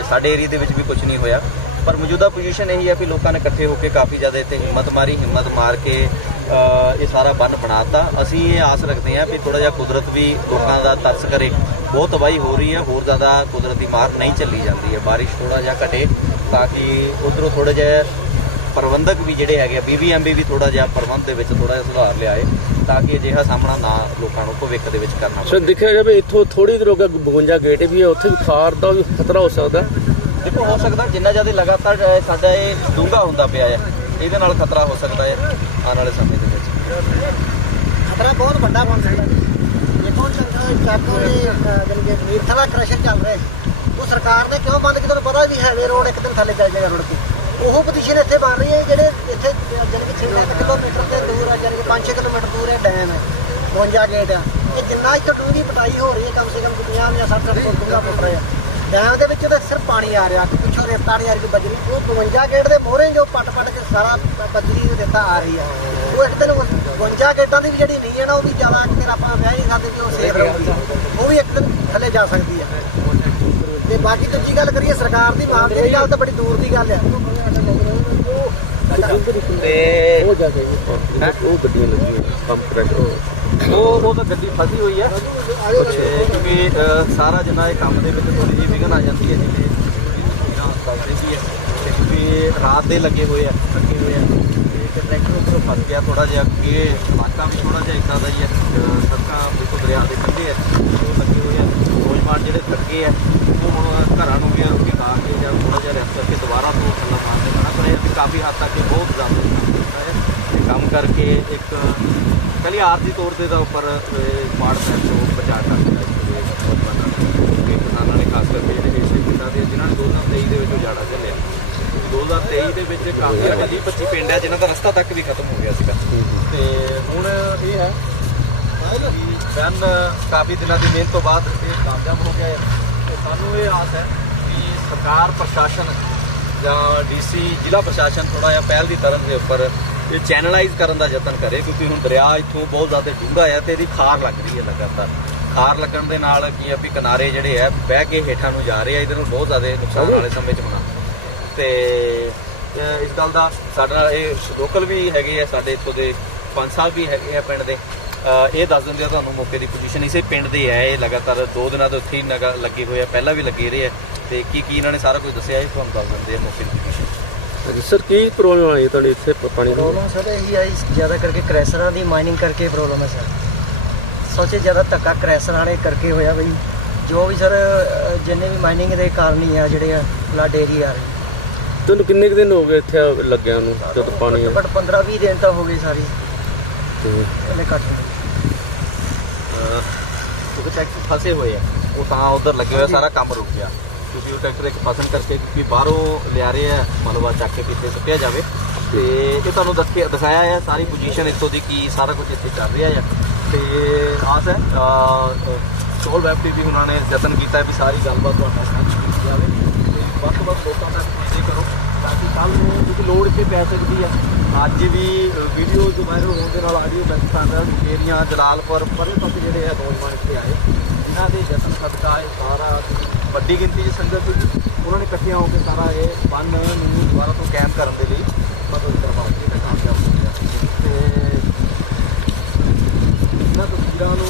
B: ਸਾਡੇ ਏਰੀਆ ਦੇ ਵਿੱਚ ਵੀ ਕੁਝ ਨਹੀਂ ਹੋਇਆ। ਪਰ ਮੌਜੂਦਾ ਪੋਜੀਸ਼ਨ ਇਹੀ ਹੈ ਕਿ ਲੋਕਾਂ ਨੇ ਇਕੱਠੇ ਹੋ ਕੇ ਕਾਫੀ ਜ਼ਿਆਦਾ ਇੱਥੇ ਹਿੰਮਤ ਮਾਰੀ, ਹਿੰਮਤ ਮਾਰ ਕੇ ਇਹ ਸਾਰਾ ਬੰਨ ਬਣਾਤਾ ਅਸੀਂ ਇਹ ਆਸ ਰੱਖਦੇ ਹਾਂ ਕਿ ਥੋੜਾ ਜਿਹਾ ਕੁਦਰਤ ਵੀ ਲੋਕਾਂ ਦਾ ਤਰਸ ਕਰੇ। ਬਹੁਤ ਤਬਾਹੀ ਹੋ ਰਹੀ ਹੈ ਹੋਰ ਜ਼ਿਆਦਾ ਕੁਦਰਤੀ ਮਾਰ ਨਹੀਂ ਚੱਲੀ ਜਾਂਦੀ ਹੈ। ਬਾਰਿਸ਼ ਥੋੜਾ ਜਿਹਾ ਘਟੇ ਤਾਂ ਕਿ ਉਧਰੋਂ ਥੋੜੇ ਜਿਹਾ ਪ੍ਰਬੰਧਕ ਵੀ ਜਿਹੜੇ ਹੈਗੇ ਆ ਬੀਬੀਐਮਬੀ ਵੀ ਥੋੜਾ ਜਿਹਾ ਪ੍ਰਬੰਧ ਦੇ ਵਿੱਚ ਥੋੜਾ ਜਿਹਾ ਸੁਧਾਰ ਲਿਆਏ ਤਾਂ ਕਿ ਅਜਿਹਾ ਸਾਹਮਣਾ ਨਾ ਲੋਕਾਂ ਨੂੰ ਭਵਿੱਖ ਦੇ ਵਿੱਚ ਕਰਨਾ
A: ਸਰ
B: ਪਵੇ।
A: ਦੇਖਿਆ ਜਾਵੇ ਇੱਥੋਂ ਥੋੜੀ ਦੇਰ ਅੱਗੇ 52 ਗੇਟ ਵੀ ਹੈ ਉੱਥੇ ਵੀ ਖਾਰ ਦਾ ਵੀ ਖਤਰਾ ਹੋ ਸਕਦਾ।
B: ਦੇਖੋ ਹੋ ਸਕਦਾ ਜਿੰਨਾ ਜ਼ਿਆਦਾ ਲਗਾਤਾਰ ਸਾਡਾ ਇਹ ਡੂੰਘਾ ਹੁੰਦਾ ਪਿਆ ਹੈ ਇਹਦੇ ਨਾਲ ਖਤਰਾ ਹੋ ਸਕਦਾ ਹੈ ਆਉਣ ਵਾਲੇ ਸਮੇਂ ਦੇ ਵਿੱਚ।
H: ਖਤਰਾ ਬਹੁਤ ਵੱਡਾ ਬਣ ਸਕਦਾ ਚੰਗਾ ਚਾਕੋ ਦੇ ਜਾਨੀ ਕਿ ਨੀਰਥਲਾ ਕ੍ਰਸ਼ਰ ਚੱਲ ਰਿਹਾ ਸੀ ਉਹ ਸਰਕਾਰ ਨੇ ਕਿਉਂ ਬੰਦ, ਕੀਤਾ ਤੁਹਾਨੂੰ ਪਤਾ ਵੀ ਹਾਈਵੇ ਰੋਡ ਇੱਕ ਦਿਨ ਥੱਲੇ ਚੱਲ ਜਾਏਗਾ ਰੋਡ ਤੇ। ਉਹ ਪੋਜੀਸ਼ਨ ਇੱਥੇ ਬਣ ਰਹੀ ਹੈ ਜਿਹੜੇ ਇੱਥੇ ਜਾਨੀ ਕਿ 6 ਕਿਲੋਮੀਟਰ ਤੇ ਦੂਰ ਹੈ ਜਾਨੀ ਕਿ 5-6 ਕਿਲੋਮੀਟਰ ਦੂਰ ਹੈ ਡੈਮ ਹੈ 52 ਗੇਟ ਆ। ਇਹ ਜਿੰਨਾ ਇੱਥੇ ਡੂੰਘੀ ਪਟਾਈ ਹੋ ਰਹੀ ਹੈ, ਕਮ ਸੇ ਕਮ 50 ਜਾਂ 60 ਫੁੱਟ ਡੂੰਘਾ ਪੁੱਟ ਰਿਹਾ ਡੈਮ ਦੇ ਵਿੱਚ ਤਾਂ ਸਿਰਫ ਪਾਣੀ ਆ ਰਿਹਾ ਪਿੱਛੋਂ ਰੇਤਾ ਨਹੀਂ ਆ ਰਹੀ ਬਜਰੀ। ਉਹ 52 ਗੇਟ ਦੇ ਮੋਹਰੇ ਜੋ ਪੱਟ ਪੱਟ ਕੇ ਸਾਰਾ ਬਜਰੀ ਰੇਤਾ ਆ ਰਹੀ ਹੈ। ਉਹ ਇੱਕ ਦਿਨ 52 ਗੇਟਾਂ ਦੀ ਵੀ ਜਿਹੜੀ ਨਹੀਂ ਹੈ ਨਾ ਉਹ ਵੀ ਜ਼ਿਆਦਾ ਕਿ ਆਪਾਂ ਵਿਆਹ ਨਹੀਂ ਸਕਦੇ ਕਿ ਉਹ ਸੇਫ ਰਹੂਗੀ। ਉਹ ਵੀ ਇੱਕ ਦਿਨ ਥੱਲੇ ਜਾ ਸਕਦੀ ਹੈ। ਤੇ ਬਾਕੀ ਦੂਜੀ ਗੱਲ ਕਰੀਏ ਸਰਕਾਰ ਦੀ ਮੁਆਵਜ਼ੇ ਦੀ ਗੱਲ ਤਾਂ ਬੜੀ ਦੂਰ ਦੀ ਗੱਲ ਹੈ।
B: ਤੇ
A: ਉਹ ਜਾ ਕੇ ਉਹ ਗੱਡੀਆਂ ਲੱਗੀਆਂ ਪੰਪ ਕਰੈਕਟਰ
B: ਉਹ ਉਹ ਤਾਂ ਗੱਡੀ ਫਸੀ ਹੋਈ ਹੈ। ਤੇ ਕਿਉਂਕਿ ਅ, ਸਾਰਾ ਜਿੰਨਾ ਇਹ ਕੰਮ ਦੇ ਵਿੱਚ ਥੋੜੀ ਜਿਹੀ ਵਿਘਨ ਆ ਜਾਂਦੀ ਹੈ ਜਿਵੇਂ ਇਹਨਾਂ ਸਕਦੇ ਵੀ ਹੈ। ਤੇ ਕਿਉਂਕਿ ਰਾਤ ਦੇ ਲੱਗੇ ਹੋਏ ਆ ਲੱਗੇ ਹੋਏ ਆ। ਤੇ ਟਰੈਕਟਰ ਉੱਪਰ ਫਸ ਗਿਆ ਥੋੜਾ ਜਿਹਾ ਕਿ ਇਲਾਕਾ ਵੀ ਥੋੜਾ ਜਿਹਾ ਇਦਾਂ ਦਾ ਹੀ ਹੈ। ਅ, ਸੜਕਾਂ ਬਿਲਕੁਲ ਦਰਿਆ ਦੇ ਕੰਢੇ ਆ ਉਹ ਲੱਗੇ ਹੋਏ ਆ। ਨੌਜਵਾਨ ਜਿਹੜੇ ਥੱਕੇ ਆ ਉਹ ਹੁਣ ਘਰਾਂ ਨੂੰ ਵੀ ਰੁਕੇ ਖਾ ਕੇ ਜਾਂ ਥੋੜਾ ਜਿਹਾ ਰੈਸਟ ਕਰਕੇ ਦੁਬਾਰਾ ਤੋਂ ਥੱਲਾ ਮਾਰਦੇ ਬਣਾ ਪਰ ਇਹ ਆ ਵੀ ਕਾਫੀ ਹੱਦ ਤੱਕ ਇਹ ਬਹੁਤ ਜ਼ਿਆਦਾ ਕੰਮ ਕੀਤਾ ਹੈ। ਤੇ ਕੰਮ ਕਰਕੇ ਇੱਕ ਪਹਿਲੀ ਆਰਥਿਕ ਤੌਰ ਤੇ ਤਾਂ ਉੱਪਰ ਪਾੜ ਪੈਰ ਤੋਂ ਬਚਾ ਕਰਦਾ ਹੈ ਕਿ ਕਿਸਾਨਾਂ ਨੇ, ਖਾਸ ਕਰਕੇ ਜਿਹੜੇ ਹਿੱਸੇ ਪਿੰਡਾਂ ਦੇ, ਜਿਨ੍ਹਾਂ ਨੇ 2023 ਦੇ ਵਿੱਚ ਉਜਾੜਾ ਝੱਲਿਆ 2023 ਦੇ ਵਿੱਚ ਕਾਫੀ 25 25 ਪਿੰਡ ਹੈ ਜਿਨ੍ਹਾਂ ਦਾ ਰਸਤਾ ਤੱਕ ਵੀ ਖਤਮ ਹੋ ਗਿਆ ਸੀਗਾ। ਤੇ ਹੁਣ ਇਹ ਹੈ ਬੈਨ ਕਾਫੀ ਦਿਨਾਂ ਦੀ ਮਿਹਨਤ ਤੋਂ ਬਾਅਦ ਇਹ ਕਾਮਯਾਬ ਹੋ ਗਿਆ ਹੈ। ਤੇ ਸਾਨੂੰ ਇਹ ਆਸ ਹੈ ਕਿ ਸਰਕਾਰ, ਪ੍ਰਸ਼ਾਸਨ ਜਾਂ ਡੀਸੀ, ਜ਼ਿਲ੍ਹਾ ਪ੍ਰਸ਼ਾਸਨ ਥੋੜਾ ਜਿਹਾ ਪਹਿਲ ਦੀ ਕਰਨ ਦੇ ਉੱਪਰ ਇਹ ਚੈਨਲਾਈਜ਼ ਕਰਨ ਦਾ ਯਤਨ ਕਰੇ ਕਿਉਂਕਿ ਹੁਣ ਦਰਿਆ ਇੱਥੋਂ ਬਹੁਤ ਜ਼ਿਆਦਾ ਡੂੰਘਾ ਹੈ ਤੇ ਇਹਦੀ ਖਾਰ ਲੱਗ ਰਹੀ ਹੈ ਲਗਾਤਾਰ। ਖਾਰ ਲੱਗਣ ਦੇ ਨਾਲ ਕੀ ਹੈ ਵੀ ਕਿਨਾਰੇ ਜਿਹੜੇ ਆ ਬਹਿ ਕੇ ਹੇਠਾਂ ਨੂੰ ਜਾ ਰਹੇ ਆ ਇਹਦੇ ਨੂੰ ਬਹੁਤ ਜ਼ਿਆਦਾ ਨੁਕਸਾਨ ਵਾਲੇ ਸਮੇਂ 'ਚ ਹੋਣਾ। ਤੇ ਇਸ ਗੱਲ ਦਾ ਸਾਡੇ ਨਾਲ ਇਹ ਲੋਕਲ ਵੀ ਹੈਗੇ ਆ ਸਾਡੇ ਇੱਥੋਂ ਦੇ ਪੰਜ ਸਾਹਿਬ ਵੀ ਹੈਗੇ ਆ ਪਿੰਡ ਦੇ। ਇਹ ਦੱਸ ਦਿੰਦੇ ਆ ਤੁਹਾਨੂੰ ਮੌਕੇ ਦੀ ਪੋਜੀਸ਼ਨ ਇਸੇ ਪਿੰਡ ਦੇ ਹੈ ਇਹ ਲਗਾਤਾਰ ਦੋ ਦਿਨਾਂ ਤੋਂ ਇੱਥੇ ਹੀ ਲਗਾ- ਹੋਏ ਆ ਪਹਿਲਾਂ ਵੀ ਲੱਗੇ ਰਹੇ ਆ। ਤੇ ਕੀ ਕੀ ਇਹਨਾਂ ਨੇ ਸਾਰਾ ਕੁਝ ਦੱਸਿਆ ਇਹ ਤੁਹਾਨੂੰ ਦੱਸ ਦਿੰਦੇ ਆ ਮੌਕੇ ਦੀ
A: ਹਾਂਜੀ ਸਰ ਕੀ ਪ੍ਰੋਬਲਮ ਆਈ ਤੁਹਾਡੀ ਇੱਥੇ ਪ- ਪਾਣੀ ਦੀ?
F: ਪ੍ਰੋਬਲਮ ਸਰ ਇਹੀ ਆਈ ਜ਼ਿਆਦਾ ਕਰਕੇ ਕ੍ਰੈਸ਼ਰਾਂ ਦੀ ਮਾਈਨਿੰਗ ਕਰਕੇ ਪ੍ਰੋਬਲਮ ਹੈ ਸਰ। ਸੋਚੇ ਜ਼ਿਆਦਾ ਧੱਕਾ ਕ੍ਰੈਸ਼ਰਾਂ ਵਾਲੇ ਕਰਕੇ ਹੋਇਆ ਬਈ। ਜੋ ਵੀ ਸਰ ਅਹ, ਜਿੰਨੇ ਵੀ ਮਾਈਨਿੰਗ ਦੇ ਕਾਰਨ ਹੀ ਆ ਜਿਹੜੇ ਆ ਫਲੱਡ ਏਰੀਆ ਆ।
A: ਤੁਹਾਨੂੰ ਕਿੰਨੇ ਕੁ ਦਿਨ ਹੋ ਗਏ ਇੱਥੇ ਲੱਗਿਆ ਨੂੰ ਜਦੋਂ ਪਾਣੀ
F: ਬਟ 15 20 ਦਿਨ ਤਾਂ ਹੋ ਗਏ ਸਾਰੀ।
A: ਹੂੰ।
F: ਇਹਨੇ ਕੱਟ
B: ਕਿਉਂਕਿ ਟਰੈਕਟਰ ਫਸੇ ਹੋਏ ਆ। ਉਹ ਤਾਂ ਉਧਰ ਲੱਗੇ ਹੋਏ ਆ, ਸਾਰਾ ਕੰਮ ਰੁਕ ਗਿਆ। ਤੁਸੀਂ ਉਹ ਟਰੈਕਟਰ ਇੱਕ ਪਸੰਦ ਕਰਕੇ ਕਿਉਂਕਿ ਬਾਹਰੋਂ ਲਿਆ ਰਹੇ ਆ, ਮਲਬਾ ਚੱਕ ਕੇ ਕਿਤੇ ਸੁੱਟਿਆ ਜਾਵੇ। ਤੇ ਇਹ ਤੁਹਾਨੂੰ ਦੱਸਿਆ ਦਿਖਾਇਆ ਹੈ ਸਾਰੀ ਪੋਜੀਸ਼ਨ ਇੱਥੋਂ ਦੀ ਕੀ ਸਾਰਾ ਕੁਝ ਇੱਥੇ ਚੱਲ ਰਿਹਾ ਆ। ਤੇ ਆਸ ਹੈ ਸੋਲ ਵੈਬ ਵੀ ਉਹਨਾਂ ਨੇ ਯਤਨ ਕੀਤਾ ਵੀ ਸਾਰੀ ਗੱਲਬਾਤ ਤੁਹਾਡੇ ਨਾਲ ਕੀਤੀ ਜਾਵੇ। ਤੇ ਵੱਧ ਤੋਂ ਵੱਧ ਲੋਕਾਂ ਤੱਕ ਪਹੁੰਚੇ ਕਰੋ, ਤਾਂ ਕਿ ਕੱਲ ਨੂੰ ਕਿਉਂਕਿ ਲੋੜ ਇੱਥੇ ਪੈ ਸਕਦੀ ਹੈ ਅੱਜ ਵੀ ਵੀਡੀਓ ਜੋ ਵਾਇਰਲ ਹੋਣ ਦੇ ਨਾਲ ਆਡੀਓ ਪਾਕਿਸਤਾਨ ਦਾ ਏਰੀਆ ਜਲਾਲਪੁਰ ਪਰੇ ਤੱਕ ਜਿਹੜੇ ਆ ਨੌਜਵਾਨ ਇੱਥੇ ਆਏ। ਇਹਨਾਂ ਦੇ ਯਤਨ ਸਦਕਾ ਇਹ ਸਾਰਾ ਵੱਡੀ ਗਿਣਤੀ 'ਚ ਸੰਗਤ ਸੀ। ਉਹਨਾਂ ਨੇ ਇਕੱਠਿਆਂ ਹੋ ਕੇ ਸਾਰਾ ਇਹ ਬੰਨ ਨੂੰ ਦੁਬਾਰਾ ਤੋਂ ਕਾਇਮ ਕਰਨ ਦੇ ਲਈ ਮਦਦ ਕਰਵਾ ਤੇ ਕਾਮਯਾਬ ਹੋ ਗਿਆ। ਤੇ ਇਹਨਾਂ ਤਸਵੀਰਾਂ ਨੂੰ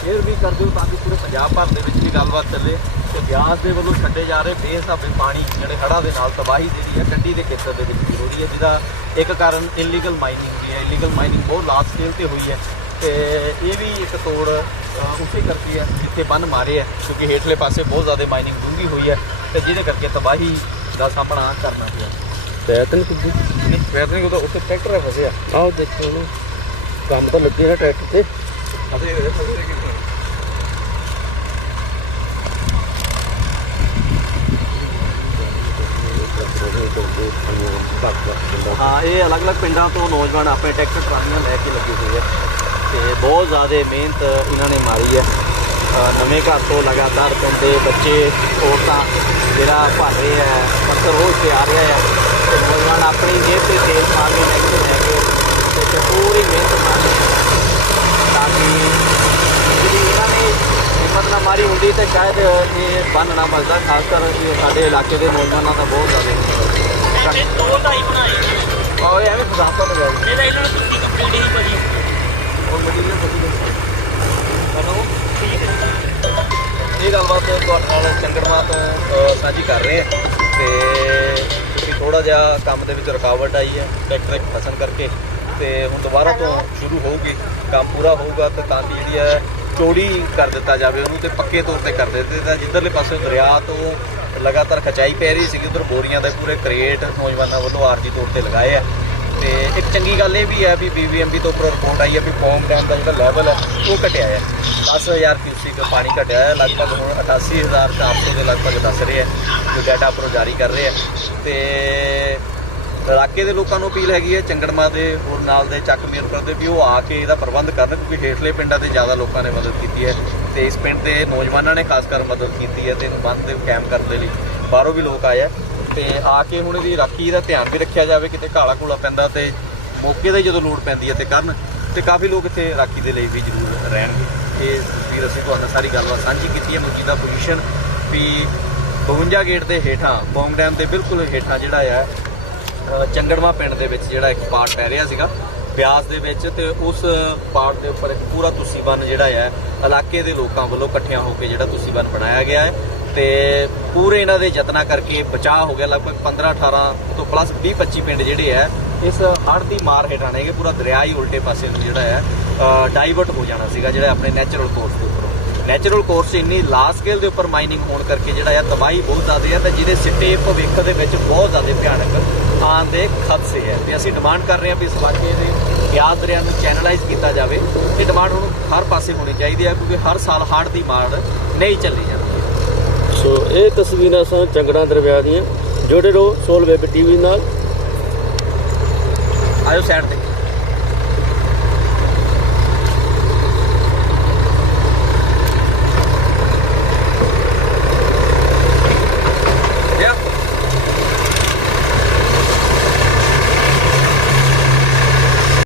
B: ਸ਼ੇਅਰ ਵੀ ਕਰ ਦਿਓ ਤਾਂ ਕਿ ਪੂਰੇ ਪੰਜਾਬ ਭਰ ਦੇ ਵਿੱਚ ਵੀ ਗੱਲਬਾਤ ਚੱਲੇ ਤੇ ਬਿਆਸ ਦੇ ਵੱਲੋਂ ਛੱਡੇ ਜਾ ਰਹੇ ਬੇਹਿਸਾਬੇ ਪਾਣੀ ਜਿਹੜੇ ਹੜ੍ਹਾਂ ਦੇ ਨਾਲ ਤਬਾਹੀ ਜਿਹੜੀ ਹੈ ਕੰਢੀ ਦੇ ਖੇਤਰ ਦੇ ਵਿੱਚ ਜ਼ਰੂਰੀ ਹੈ ਜਿਹਦਾ ਇੱਕ ਕਾਰਨ ਇਲੀਗਲ ਮਾਈਨਿੰਗ ਵੀ ਹੈ। ਇਲੀਗਲ ਮਾਈਨਿੰਗ ਬਹੁਤ ਲਾਰਜ ਸਕੇਲ ਤੇ ਹੋਈ ਹੈ। ਤੇ ਇਹ ਵੀ ਇੱਕ ਤੋੜ ਉਸੇ ਕਰਕੇ ਹੈ ਜਿੱਥੇ ਬੰਨ ਮਾਰੇ ਹੈ ਕਿਉਂਕਿ ਹੇਠਲੇ ਪਾਸੇ ਬਹੁਤ ਜ਼ਿਆਦਾ ਮਾਈਨਿੰਗ ਡੂੰਘੀ ਹੋਈ ਹੈ ਤੇ ਜਿਹਦੇ ਕਰਕੇ ਤਬਾਹੀ ਦਾ ਸਾਹਮਣਾ ਕਰਨਾ ਪਿਆ।
A: ਪੈਤਨ ਕਿੱਦੀ
B: ਨਹੀਂ ਨਹੀਂ ਉਹਦਾ ਉੱਥੇ ਟਰੈਕਟਰ ਹੈ ਫਸਿਆ।
A: ਆਓ ਦੇਖੋ ਨਾ ਕੰਮ ਤਾਂ ਲੱਗੇ ਨਾ ਟਰੈਕਟਰ ਤੇ।
B: ਅਦੇ ਹਾਂ ਇਹ ਅਲੱਗ-ਅਲੱਗ ਪਿੰਡਾਂ ਤੋਂ ਨੌਜਵਾਨ ਆਪਣੇ ਟਰੈਕਟਰ ਟਰਾਲੀਆਂ ਲੈ ਕੇ ਲੱਗੇ ਹੋਏ ਆ। ਤੇ ਬਹੁਤ ਜ਼ਿਆਦਾ ਮਿਹਨਤ ਇਹਨਾਂ ਨੇ ਮਾਰੀ ਹੈ। ਨਵੇਂ ਘਰ ਤੋਂ ਲਗਾਤਾਰ ਪਿੰਡ ਦੇ ਬੱਚੇ ਔਰਤਾਂ ਜਿਹੜਾ ਭਰ ਰਹੇ ਆ ਪੱਥਰ ਰੋਜ਼ ਤੇ ਆ ਰਿਹਾ ਹੈ। ਤੇ ਨੌਜਵਾਨ ਆਪਣੀ ਜੇਬ ਤੇ ਤੇਲ ਪਾ ਕੇ ਲੈ ਕੇ ਲੈ ਕੇ ਤੇ ਪੂਰੀ ਮਿਹਨਤ ਮਾਰੀ ਹੈ। ਤਾਂ ਕਿ ਜਿਹੜੀ ਇਹਨਾਂ ਨੇ ਹਿੰਮਤ ਨਾ ਮਾਰੀ ਹੁੰਦੀ ਤੇ ਸ਼ਾਇਦ ਇਹ ਬੰਨ ਨਾ ਮਲਦਾ ਖਾਸ ਕਰ ਸਾਡੇ ਇਲਾਕੇ ਦੇ ਨੌਜਵਾਨਾਂ ਦਾ ਬਹੁਤ ਜ਼ਿਆਦਾ
F: ਦੋ ਢਾਈ ਬਣਾਈ
B: ਔਰ ਐਵੇਂ ਫਸਾਤਾ ਲਗਾ
F: ਇਹਦਾ ਇਹਨਾਂ ਨੂੰ ਕੰਪਲੀਟ ਹੀ ਭਾਜੀ।
B: ਔਰ ਮਟੀਰੀਅਲ ਸਹੀ ਇਹ ਗੱਲਬਾਤ ਤੁਹਾਡੇ ਨਾਲ ਚੰਗੜਮਾ ਤੋਂ ਸਾਂਝੀ ਕਰ ਰਹੇ ਹਾਂ। ਤੇ ਕਿਉਂਕਿ ਥੋੜਾ ਜਿਹਾ ਕੰਮ ਦੇ ਵਿੱਚ ਰੁਕਾਵਟ ਆਈ ਹੈ, ਟਰੈਕਟਰ ਫਸਣ ਕਰਕੇ। ਤੇ ਹੁਣ ਦੁਬਾਰਾ ਤੋਂ ਸ਼ੁਰੂ ਹੋਊਗੀ, ਕੰਮ ਪੂਰਾ ਹੋਊਗਾ, ਤਾਂ ਤਾਂ ਕਿ ਜਿਹੜੀ ਹੈ, ਚੋੜੀ ਕਰ ਦਿੱਤਾ ਜਾਵੇ ਉਹਨੂੰ ਤੇ ਪੱਕੇ ਤੌਰ ਤੇ ਕਰ ਦਿੱਤੇ। ਤਾਂ ਜਿੱਧਰਲੇ ਪਾਸੇ ਦਰਿਆ ਤੋਂ ਲਗਾਤਾਰ ਖਚਾਈ ਪੈ ਰਹੀ ਸੀਗੀ, ਉਧਰ ਬੋਰੀਆਂ ਦੇ ਪੂਰੇ ਕ੍ਰੇਟ ਨੌਜਵਾਨਾਂ ਵੱਲੋਂ ਆਰਜੀ ਤੌਰ ਤੇ ਲਗਾਏ ਆ। ਤੇ ਇੱਕ ਚੰਗੀ ਗੱਲ ਇਹ ਵੀ ਹੈ ਵੀ ਬੀਬੀਐਮਬੀ ਤੋਂ ਉੱਪਰ ਰਿਪੋਰਟ ਆਈ ਹੈ ਵੀ ਪੌਂਗ ਡੈਮ ਦਾ ਜਿਹੜਾ ਲੈਵਲ ਹੈ, ਉਹ ਘਟਿਆ ਹੈ। 10000 ਕਿਊਸਿਕ ਪਾਣੀ ਘਟਿਆ ਹੈ, ਲਗਭਗ ਹੁਣ 88400 ਦੇ ਲਗਭਗ ਦੱਸ ਰਹੇ ਹੈ, ਜੋ ਡਾਟਾ ਉੱਪਰੋਂ ਜਾਰੀ ਕਰ ਰਹੇ ਹੈ। ਤੇ ਇਲਾਕੇ ਦੇ ਲੋਕਾਂ ਨੂੰ ਅਪੀਲ ਹੈਗੀ ਹੈ, ਚੰਗੜਮਾ ਦੇ ਹੋਰ ਨਾਲ ਦੇ ਚੱਕ ਮੀਰਪੁਰ ਦੇ ਵੀ ਉਹ ਆ ਕੇ ਇਹਦਾ ਪ੍ਰਬੰਧ ਕਰਨ, ਕਿਉਂਕਿ ਹੇਠਲੇ ਪਿੰਡਾਂ ਦੇ ਜ਼ਿਆਦਾ ਲੋਕਾਂ ਨੇ ਮਦਦ ਕੀਤੀ ਹੈ। ਤੇ ਇਸ ਪਿੰਡ ਦੇ ਨੌਜਵਾਨਾਂ ਨੇ ਖਾਸ ਕਰ ਮਦਦ ਕੀਤੀ ਹੈ ਤੇ ਇਹਨੂੰ ਬੰਦ ਦੇ ਕਾਇਮ ਕਰਨ ਦੇ ਲਈ ਬਾਹਰੋਂ ਵੀ ਲੋਕ ਆਏ ਆ ਤੇ ਆ ਕੇ ਹੁਣ ਇਹਦੀ ਰਾਖੀ ਦਾ ਧਿਆਨ ਵੀ ਰੱਖਿਆ ਜਾਵੇ ਕਿਤੇ ਕਾਲਾ ਕੂਲਾ ਪੈਂਦਾ ਤੇ ਮੌਕੇ ਤੇ ਜਦੋਂ ਲੋੜ ਪੈਂਦੀ ਹੈ ਤੇ ਕਰਨ ਤੇ ਕਾਫੀ ਲੋਕ ਇੱਥੇ ਰਾਖੀ ਦੇ ਲਈ ਵੀ ਜ਼ਰੂਰ ਰਹਿਣਗੇ। ਇਹ ਤਸਵੀਰ ਅਸੀਂ ਤੁਹਾਨੂੰ ਸਾਰੀ ਗੱਲਬਾਤ ਸਾਂਝੀ ਕੀਤੀ ਹੈ। ਮੌਜੂਦਾ ਪੋਜੀਸ਼ਨ ਵੀ 52 ਗੇਟ ਦੇ ਹੇਠਾਂ ਬੌਂਗ ਡੈਮ ਦੇ ਬਿਲਕੁਲ ਹੇਠਾਂ ਜਿਹੜਾ ਹੈ ਅ, ਚੰਗੜਵਾ ਪਿੰਡ ਦੇ ਵਿੱਚ ਜਿਹੜਾ ਇੱਕ ਪਾਰਟ ਪੈ ਰਿਹਾ ਸੀਗਾ ਬਿਆਸ ਦੇ ਵਿੱਚ ਤੇ ਉਸ ਪਾਰਟ ਦੇ ਉੱਪਰ ਇੱਕ ਪੂਰਾ ਤੁਸੀਂ ਬੰਨ ਜਿਹੜਾ ਹੈ ਇਲਾਕੇ ਦੇ ਲੋਕਾਂ ਵੱਲੋਂ ਇਕੱਠਿਆਂ ਹੋ ਕੇ ਜਿਹੜਾ ਤੁਸੀਂ ਬੰਨ ਬਣਾਇਆ ਗਿਆ ਹੈ। ਤੇ ਪੂਰੇ ਇਹਨਾਂ ਦੇ ਯਤਨਾਂ ਕਰਕੇ ਬਚਾਅ ਹੋ ਗਿਆ, ਲਗਭਗ 15 18 ਤੋਂ ਪਲੱਸ 20 25 ਪਿੰਡ ਜਿਹੜੇ ਹੈ ਇਸ ਹੜ੍ਹ ਦੀ ਮਾਰ ਹੇਠ ਆਣਗੇ ਪੂਰਾ ਦਰਿਆ ਹੀ ਉਲਟੇ ਪਾਸੇ ਨੂੰ ਜਿਹੜਾ ਹੈ ਡਾਈਵਰਟ ਹੋ ਜਾਣਾ ਸੀਗਾ, ਜਿਹੜਾ ਆਪਣੇ ਨੈਚੁਰਲ ਕੋਰਸ ਦੇ ਉੱਪਰੋਂ। ਨੈਚੁਰਲ ਕੋਰਸ ਇੰਨੀ ਲਾਰਜ ਸਕੇਲ ਦੇ ਉੱਪਰ ਮਾਈਨਿੰਗ ਹੋਣ ਕਰਕੇ ਜਿਹੜਾ ਆ, ਤਬਾਹੀ ਬਹੁਤ ਜ਼ਿਆਦਾ ਹੈ ਤੇ ਜਿਹਦੇ ਸਿੱਟੇ ਭਵਿੱਖ ਦੇ ਵਿੱਚ ਬਹੁਤ ਜ਼ਿਆਦਾ ਭਿਆਨਕ ਆਉਣ ਦੇ ਖਦਸ਼ੇ ਹੈ ਤੇ ਅਸੀਂ ਡਿਮਾਂਡ ਕਰ ਰਹੇ ਹਾਂ ਵੀ ਇਸ ਇਲਾਕੇ ਦੇ ਬਿਆਸ ਦਰਿਆ ਨੂੰ ਚੈਨਲਾਈਜ਼ ਕੀਤਾ ਜਾਵੇ। ਇਹ ਡਿਮਾਂਡ ਹੁਣ ਹਰ ਪਾਸੇ ਹੋਣੀ ਚਾਹੀਦੀ ਹੈ ਕਿਉਂਕਿ ਹਰ ਸਾਲ ਹੜ੍ਹ ਦੀ ਮਾਰ ਨਹੀਂ ਚੱਲੀ ਜਾਂਦੀ।
A: ਸੋ ਇਹ ਤਸਵੀਰਾਂ ਸਨ ਚੰਗੜਾ ਦਰਬਿਆ ਦੀਆਂ। ਜੁੜੇ ਰਹੋ ਸੋਲ ਵੈਬ ਟੀਵੀ ਨਾਲ।
B: ਆਇਓ ਸਾਈਡ ਤੇ।